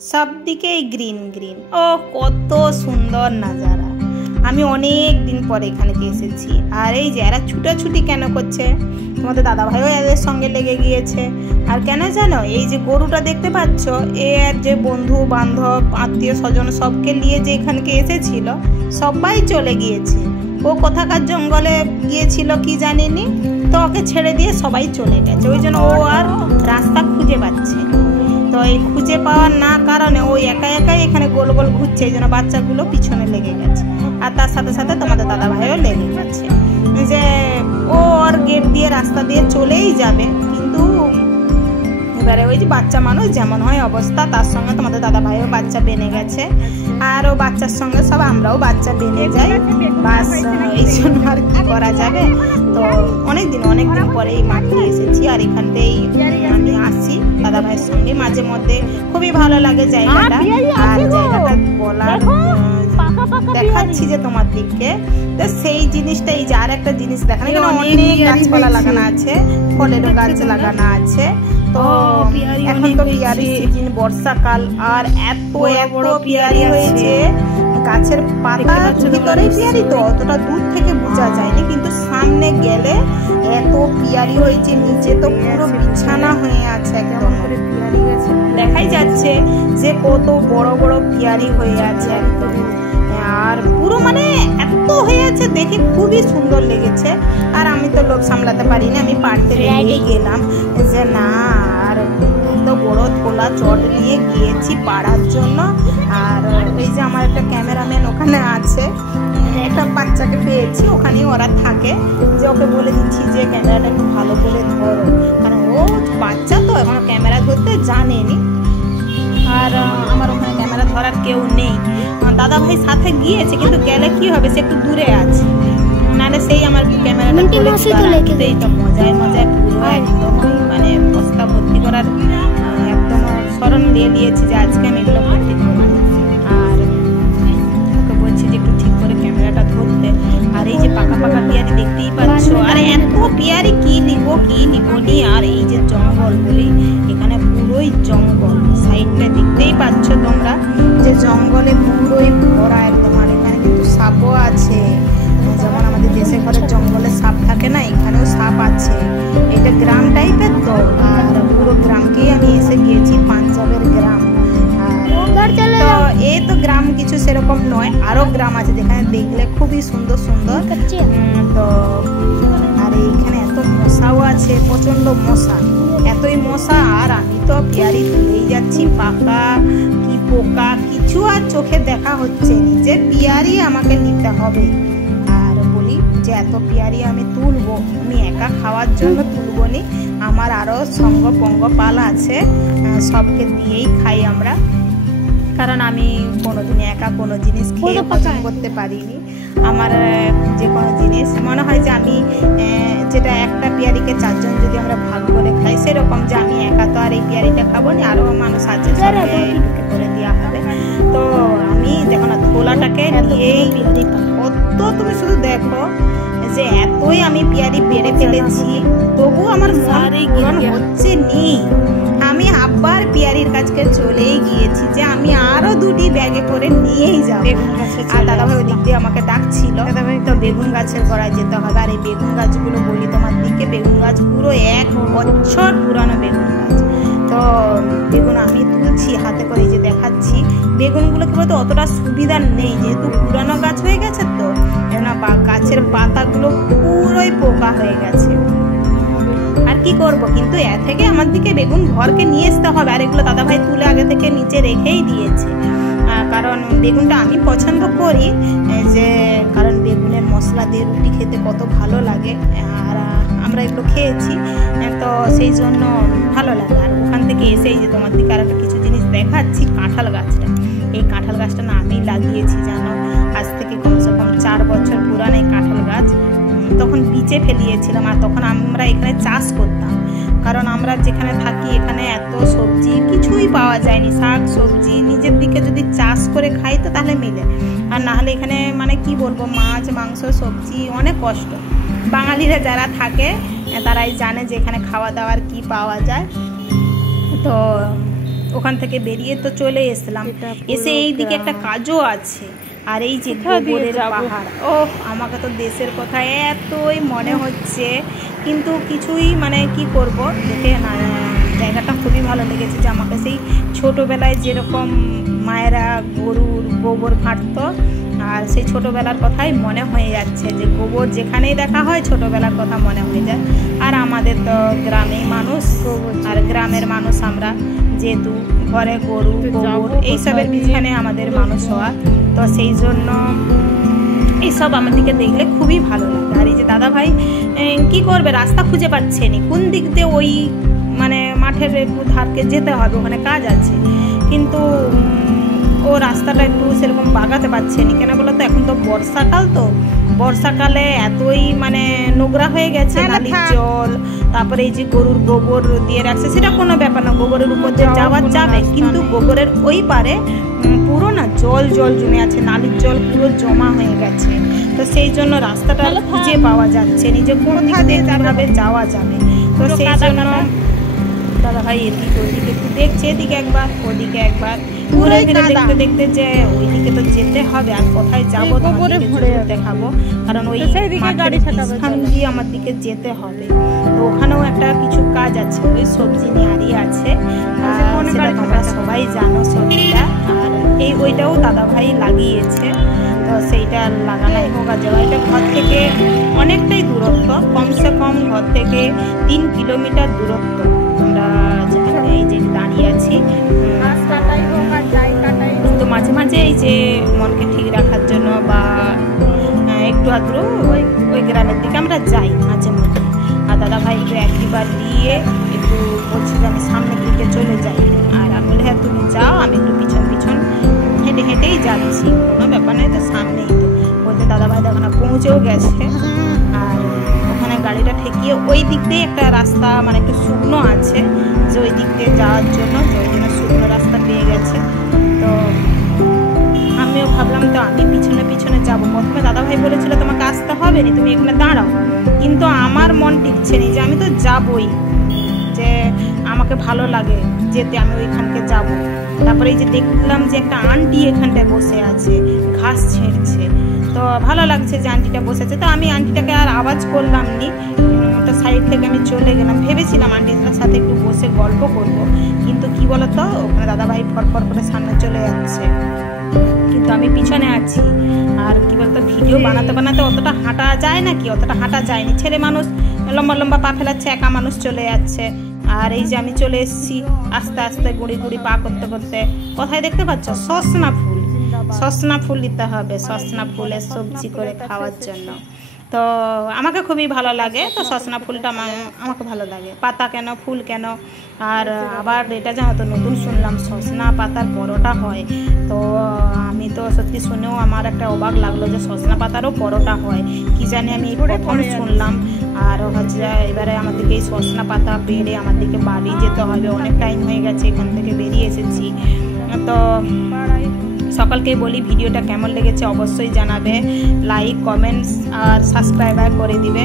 সব দিকেই green green. ও কত সুন্দর নাজারা। আমি অনেক দিন পরে এখানে এসেছি। আর এই যে এরা ছুটাছুটি কেন করছে, তোমাদের দাদাভাইও এদের সঙ্গে লেগে গিয়েছে। আর কেন জানো, এই যে গরুটা দেখতে পাচ্ছ, এর যে বন্ধু বান্ধব আত্মীয় স্বজন সবকে নিয়ে যে এখানকে এসেছিল সবাই চলে গিয়েছে। ও কোথাকার জঙ্গলে গিয়েছিল কি জানিনি, তো ওকে ছেড়ে দিয়ে সবাই চলে গেছে। ওই জন্য ও আর রাস্তা খুঁজে পাচ্ছে। তো এই খুঁজে পাওয়ার না কারণে ও একা একাই এখানে গোল গোল ঘুরছে। এই জন্য বাচ্চাগুলো পিছনে লেগে গেছে। আর তার সাথে সাথে তোমাদের দাদাভাইও লেগে গেছে। যে ও আর গেট দিয়ে রাস্তা দিয়ে চলেই যাবে, কিন্তু এবারে ওই যে বাচ্চা মানুষ যেমন হয় অবস্থা, তার সঙ্গে তোমাদের দাদাভাইও বাচ্চা বেনে গেছে। আর ও বাচ্চার সঙ্গে সব আমরাও বাচ্চা বেনে যাই। বাস এই জন্য আর কি করা যাবে। তো অনেক দিন পরে এই মাঠে এসেছি। আর এখানতেই আমি আসি দাদাভাইয়ের সঙ্গে মাঝে মধ্যে। খুবই ভালো লাগে জায়গাটা। আর জায়গাটা বলার দেখাচ্ছি যে তোমার দিকে, তো সেই জিনিসটা এই যে আর একটা জিনিস দেখানো, এখানে অনেক গাছপালা লাগানো আছে, ফলেরও গাছ লাগানো আছে। তো এখন তো পিয়ারি সিজন, বর্ষাকাল, আর এত এত পিয়ারি হয়েছে। গাছের পাতা ভিতরে পিয়ারি, তো অতটা দূর থেকে বোঝা যায়নি, কিন্তু সামনে গেলে এত পিয়ারি হয়েছে। নিচে তো পুরো বিছানা হয়ে আছে, একদম পিয়ারি গাছে দেখাই যাচ্ছে যে কত বড় বড় পিয়ারি হয়ে আছে একদম। আর পুরো মানে এত হয়ে আছে, দেখে খুবই সুন্দর লেগেছে। আর আমি তো লোভ সামলাতে পারিনি, আমি পাড়তে লেগে গেলাম যে না, আর এত বড় থোলা চট নিয়ে গিয়েছি পাড়ার জন্য। আর এই যে আমার একটা ক্যামেরাম্যান ওখানে আছে, একটা বাচ্চাকে পেয়েছি, ওখানে ওরা থাকে, যে ওকে বলে দিচ্ছি যে ক্যামেরাটা একটু ভালো করে ধরো, কারণ ও বাচ্চা তো এখনো ক্যামেরা ধরতে জানেনি। আর আমার ওখানে ক্যামেরা ধরার কেউ নেই। দাদাভাই সাথে গিয়েছে, কিন্তু গেলে কি হবে, সে একটু দূরে আছে, নাহলে সেই আমার ক্যামেরাটা এই তো মজায় মজায় পুরো একদম মানে বস্তা ভর্তি করার একদম স্মরণ দিয়ে দিয়েছি যে আজকে আমি এগুলো ভর্তি করবো। আর ওকে বলছি যে একটু ঠিক করে ক্যামেরাটা ধরতে। আর এই যে পাকা পাকা পিয়ারি দেখতেই পাচ্ছ। আর এত পিয়ারি কি নিবো নি। আর এই যে জঙ্গলগুলি, এখানে পুরোই জঙ্গল, সাইডটা দেখতেই পাচ্ছ তোমরা যে জঙ্গলে পুরোই ভরা একদম। আর এখানে কিন্তু সাপও আছে, যেমন আমাদের দেশে ঘরে জঙ্গলে সাপ থাকে না, এখানেও সাপ আছে। এটা গ্রাম টাইপের তো। আর পুরো গ্রামকেই আমি এসে গিয়েছি, পাঞ্জাবের গ্রাম। তো এই তো গ্রাম কিছু সেরকম নয়, আরো গ্রাম আছে যেখানে দেখলে খুবই সুন্দর সুন্দর। তো আর এইখানে এত মশাও আছে, প্রচন্ড মশা, এতই মশা। আর আমি তো পিয়ারি তুলেই যাচ্ছি, পাকা কি পোকা কিছু আর চোখে দেখা হচ্ছে নি, যে পিয়ারি আমাকে নিতে হবে। আর বলি যে এত পিয়ারি আমি তুলবো, আমি একা খাওয়ার জন্য তুলবো নি, আমার আরো সঙ্গ পঙ্গ পাল আছে, সবকে দিয়েই খাই আমরা। কারণ আমি কোনোদিন একা কোনো জিনিস খেয়ে পছন্দ করতে পারিনি। আমার যে কোনো জিনিস মনে হয় যে আমি যেটা একটা পিয়ারিকে চারজন যদি আমরা ভাগ করে খাই, সেরকম যে আমি একা তো আর এই পিয়ারিটা খাবো না, আরও মানুষ আছে সবকে করে দেওয়া হবে। তো আমি দেখো না থোলাটাকে নিয়েই কত, তুমি শুধু দেখো যে এতই আমি পিয়ারি পেরে ফেলেছি, তবু আমার মন হচ্ছে নি। আমি আবার পিয়ারির কাছকে চলেই গিয়েছি যে আমি আরো দুটি ব্যাগে করে নিয়েই যাবো। আর দাদাভাই ওই দিক দিয়ে আমাকে ডাকছিল, তো বেগুন গাছের গোড়ায় যেতে হবে। আর এই বেগুন গাছগুলো বলি তোমার দিকে, বেগুন গাছ পুরো 1 বছর পুরানো বেগুন গাছ। তো বেগুন আমি তুলছি হাতে করে, যে দেখাচ্ছি। বেগুনগুলো কি বলতো অতটা সুবিধা নেই, যেহেতু পুরানো গাছ হয়ে গেছে, তো না গাছের পাতাগুলো পুরোই পোকা হয়ে গেছে। আর কি করব, কিন্তু এ থেকে আমার দিকে বেগুন ঘরকে নিয়ে আসতে হবে। আর এগুলো দাদাভাই তুলে আগে থেকে নিচে রেখেই দিয়েছে, কারণ বেগুনটা আমি পছন্দ করি, যে কারণ বেগুনের মশলা দিয়ে রুটি খেতে কত ভালো লাগে। আর আমরা এগুলো খেয়েছি, তো সেই জন্য ভালো লাগে। আর ওখান থেকে এসেই যে তোমার দিকে আর একটা কিছু জিনিস দেখাচ্ছি, কাঁঠাল গাছটা। এই কাঁঠাল গাছটা না আমি লাগিয়েছি জানো, আজ থেকে কমসে কম 4 বছর পুরানো এই কাঁঠাল গাছ। তখন বীজে ফেলিয়েছিলাম। আর তখন আমরা এখানে চাষ করতাম, কারণ আমরা যেখানে থাকি এখানে এত সবজি কিছুই পাওয়া যায়নি, শাক সবজি নিজের দিকে যদি চাষ করে খাই তো তাহলে মিলে। আর নাহলে এখানে মানে কি বলবো, মাছ মাংস সবজি অনেক কষ্ট। বাঙালিরা যারা থাকে তারাই জানে যে এখানে খাওয়া দাওয়ার কি পাওয়া যায়। তো ওখান থেকে বেরিয়ে তো চলে এসলাম, এসে এই দিকে একটা কাজও আছে। আর এই যে গোবরের পাহাড়, ও আমাকে তো দেশের কথা এতই মনে হচ্ছে, কিন্তু কিছুই মানে কি করব, দেখে না জায়গাটা খুবই ভালো লেগেছে। যে আমাকে সেই ছোটোবেলায় যেরকম মায়েরা গরুর গোবর ঘাঁটতো, আর সেই ছোটোবেলার কথাই মনে হয়ে যাচ্ছে, যে গোবর যেখানেই দেখা হয় ছোটোবেলার কথা মনে হয়ে যায়। আর আমাদের তো গ্রামেই মানুষ, আর গ্রামের মানুষ আমরা, যেহেতু ঘরে গরু গোবর এইসবের পিছনে আমাদের মানুষ হওয়া, তো সেই জন্য এইসব আমাদেরকে দেখলে খুবই ভালো লাগে। আর এই যে দাদা ভাই কী করবে, রাস্তা খুঁজে পাচ্ছে না, কোন দিক দিয়ে ওই মানে মাঠের একটু ধারকে যেতে হবে, ওখানে কাজ আছে, কিন্তু ও রাস্তাটা একটু সেরকম বাগাতে পারছে না। কেন বলো তো, এখন তো বর্ষাকাল, তো বর্ষাকালে এতই মানে নোংরা হয়ে গেছে, নালির জল, তারপরে এই যে গরুর গোবর দিয়ে রাখছে, সেটা কোনো ব্যাপার না, গোবরের উপর দিয়ে যাওয়া যাবে, কিন্তু গোবরের ওই পারে পুরো না জল জল জমে আছে, নালির জল পুরো জমা হয়ে গেছে। তো সেই জন্য রাস্তাটা খুঁজে পাওয়া যাচ্ছে না, যে কোন দিক দিয়ে কিভাবে যাওয়া যাবে। তো সেই জন্য দাদা ভাই এদিকে ওইদিকে একটু দেখছে, এদিকে একবার ওদিকে একবার, ঘুরে ফিরে দেখতে দেখতে যে ওইদিকে তো যেতে হবে, আর কোথায় যাবো দেখাবো, কারণ ওই মাঠের দিয়ে আমার দিকে যেতে হবে। তো ওখানেও একটা কিছু কাজ আছে, ওই সবজি নিয়ে আছে, সেটা তোমরা সবাই জানো সবজিটা। আর এই ওইটাও দাদা ভাই লাগিয়েছে, তো সেইটা লাগানোই হোক আর যাওয়া। এটা ঘর থেকে অনেকটাই দূরত্ব, কমসে কম ঘর থেকে 3 কিলোমিটার দূরত্ব। আমরা যেখানে এই যে দাঁড়িয়ে আছি, কিন্তু মাঝে মাঝে এই যে মনকে ঠিক রাখার জন্য বা একটু আধটু ওই গ্রামের দিকে আমরা যাই মাঝে মধ্যে। আর দাদা ভাই একটু একটিবার দিয়ে একটু বলছি যে আমি সামনের দিকে চলে যাই, আর আমি বলি হ্যাঁ তুমি যাও, আমি একটু পিছন পিছন হেঁটে হেঁটেই যাচ্ছি, কোনো ব্যাপার নেই, তো সামনেই তো। বলতে দাদা ভাই ওখানে পৌঁছেও গেছে, আর ওখানে গাড়িটা ঠেকিয়ে ওই দিক দিয়ে একটা রাস্তা মানে একটু শুকনো আছে, যে ওই দিক দিয়ে যাওয়ার জন্য, যে ওই জন্য শুকনো রাস্তা পেয়ে গেছে। তো আমিও ভাবলাম তো আমি পিছনে পিছনে যাবো। প্রথমে দাদা ভাই বলেছিল তোমাকে আসতে হবে না, তুমি এখানে দাঁড়াও, কিন্তু আমার মন টিকছে না, যে আমি তো যাবই, যে আমাকে ভালো লাগে যেতে, আমি ওইখানকে যাব। তারপরে এই যে দেখলাম যে একটা আন্টি এখানটায় বসে আছে, ঘাস ছেড়ছে, তো ভালো লাগছে যে আন্টিটা বসে আছে। তো আমি আন্টিটাকে আর আওয়াজ করলাম নি, তো সাইড থেকে আমি চলে গেলাম। ভেবেছিলাম আন্টিটার সাথে একটু বসে গল্প করব, কিন্তু কি বলতো, ওখানে দাদাভাই ফটফট করে সামনে চলে যাচ্ছে, কিন্তু আমি পিছনে আছি। আর কি বলতো, ভিডিও বানাতে বানাতে অতটা হাঁটা যায় নাকি, অতটা হাঁটা যায়নি, ছেলে মানুষ লম্বা লম্বা পা ফেলাচ্ছে, একা মানুষ চলে যাচ্ছে। আর এই যে আমি চলে এসেছি আস্তে আস্তে গুড়ি গুড়ি পা করতে করতে। কোথায় দেখতে পাচ্ছ, সসনা ফুল, সসনা ফুল দিতে হবে, সসনা ফুলের সবজি করে খাওয়ার জন্য। তো আমাকে খুবই ভালো লাগে, তো সসনা ফুলটা আমাকে ভালো লাগে। পাতা কেন, ফুল কেন। আর আবার এটা জানো তো, নতুন শুনলাম সসনা পাতার পরোটা হয়, তো আমি তো সত্যি শুনেও আমার একটা অবাক লাগলো যে সসনা পাতারও পরোটা হয়, কি জানি আমি প্রথম শুনলাম। আর হচ্ছে এবারে আমাদেরকে এই সসনা পাতা পেড়ে আমার দিকে বাড়ি যেতে হবে, অনেক টাইম হয়ে গেছে, এখান থেকে বেরিয়ে এসেছি। তো সকলকেই বলি ভিডিওটা কেমন লেগেছে অবশ্যই জানাবে, লাইক কমেন্টস আর সাবস্ক্রাইব করে দিবে।